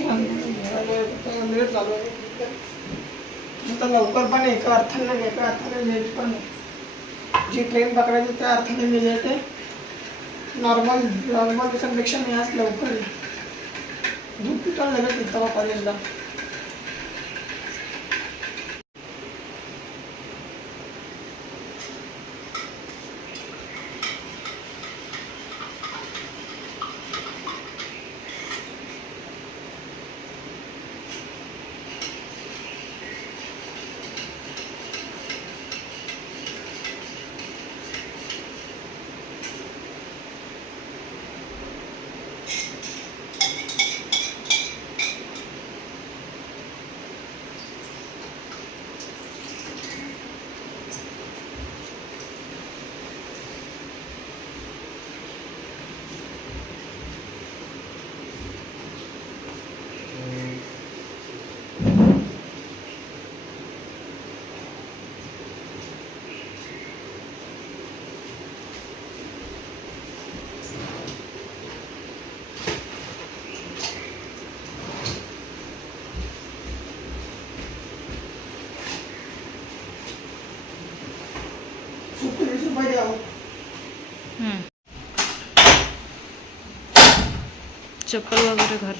Late झालो आता लवकर पण एका अर्थाने नाही एका अर्थाने लेट पण आहे. जी ट्रेन पकडायची त्या अर्थाने मी लेट आहे. नॉर्मल दिवसांपेक्षा मी आज लवकर आहे. दूध पितो लगेच येतो कॉलेजला. चप्पल वगैरे घर.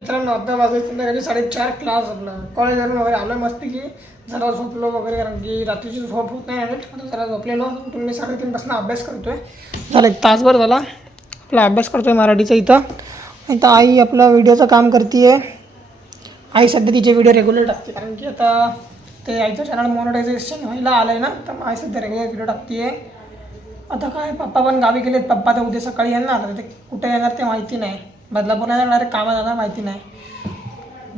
मित्रांनो आता वाजले संध्याकाळी 4:30 क्लास आपला. कॉलेजवरून वगैरे आलो मस्त की जरा झोपलो वगैरे कारण की रात्रीची झोप होत नाही. आता जरा झोपलेलो उठून मी 3:30 अभ्यास करतोय. झालं 1 तासभर झाला आपला अभ्यास करतोय मराठीचा. इथं आई आपलं व्हिडिओचं काम करते आहे. आई सध्या तिचे व्हिडिओ रेग्युलर टाकते कारण की आता ते आईचं चॅनल मॉनिटायझेशन व्हायला आलं आहे ना, तर आई सध्या रेग्युलर व्हिडिओ टाकते आहे. आता काय पप्पा पण गावी गेलेत. पप्पा तर उद्या सकाळी येणार. ते कुठे येणार ते माहिती नाही. बदलापूरला येणार कामात जाणार माहिती नाही.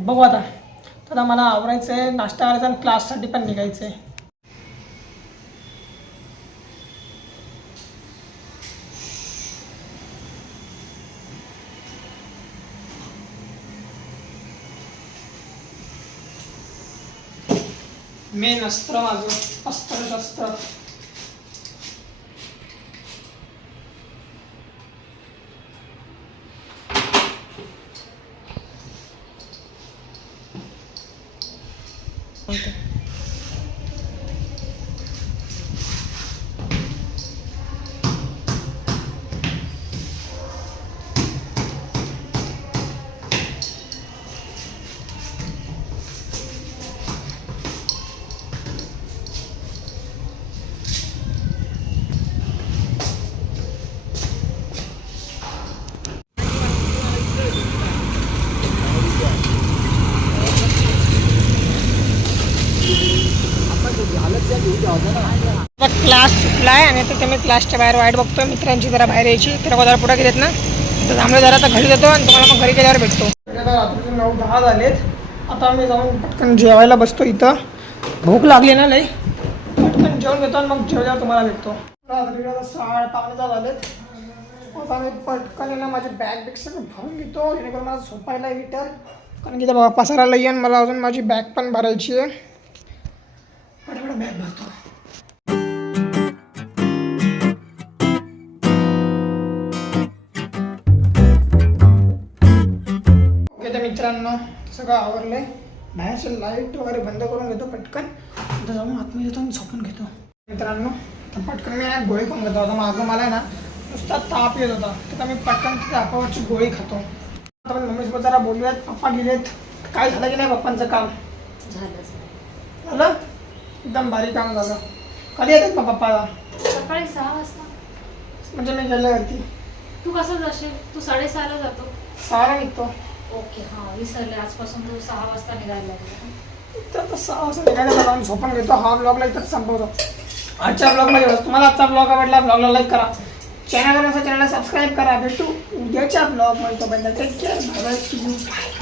बघू आता मला आवरायचं आहे, नाश्ता करायचा आणि क्लाससाठी पण निघायचं आहे. मेन अस्त्र माझं अस्त्रशस्त्र. क्लास सुटला आहे आणि आता मी क्लासच्या बाहेर वाईट बघतोय. मित्रांची जरा बाहेर यायची तर गोदार पुढे गेलेत ना, तर थांबले जरा. आता घरी जातो आणि तुम्हाला मग घरी गेल्यावर भेटतो. आता रात्रीचे 9-10 झालेत. आता मी जाऊन पटकन जेवायला बसतो. इथं भूक लागली ना लई. पटकन जेवण घेतो आणि मग जेवल्यावर तुम्हाला भेटतो. रात्रीला 6:15 झालेत. आता मी पटकन ना माझी बॅग सगळं भरून घेतो जेणेकरून मला झोपायला भेटेल. कारण की बाबा पसाराला येईन मला अजून माझी बॅग पण भरायची आहे. फटाफट बॅग भरतो. मित्रांनो सगळं आवरलं आहे. बाहेरचं लाईट वगैरे बंद करून घेतो पटकन. आता जाऊन आतमध्ये येतो आणि झोपून घेतो. मित्रांनो तर पटकन मी गोळी खाऊन घेतो. आता मागं मला आहे ना नुसता ताप येत होता, तर मी पटकन तापावरची गोळी खातो. आता पण मम्मीसोबत जरा बोलूयात. पप्पा गेलेत. काय झालं की नाही पप्पांचं काम? झालं एकदम भारी काम झालं. कधी येतात मग पप्पा? सकाळी 6 वाजता. म्हणजे मी गेल्यावरती. तू कसं जाशील? तू 6:30ला जातो. 6ला निघतो. ओके हां विसरले. आजपासून तू 6 वाजता निघायला लागला. तर 6 वाजता निघायला जाऊन झोपून घेतो. हा ब्लॉगला इथंच संपवतो. आजच्या ब्लॉगमध्ये एवढंच. तुम्हाला आजचा ब्लॉग आवडला ब्लॉगला लाईक करा. चॅनलला सबस्क्राईब करा. भेटू उद्याच्या ब्लॉगमध्ये. तोपर्यंत टेक केअर. Bye bye.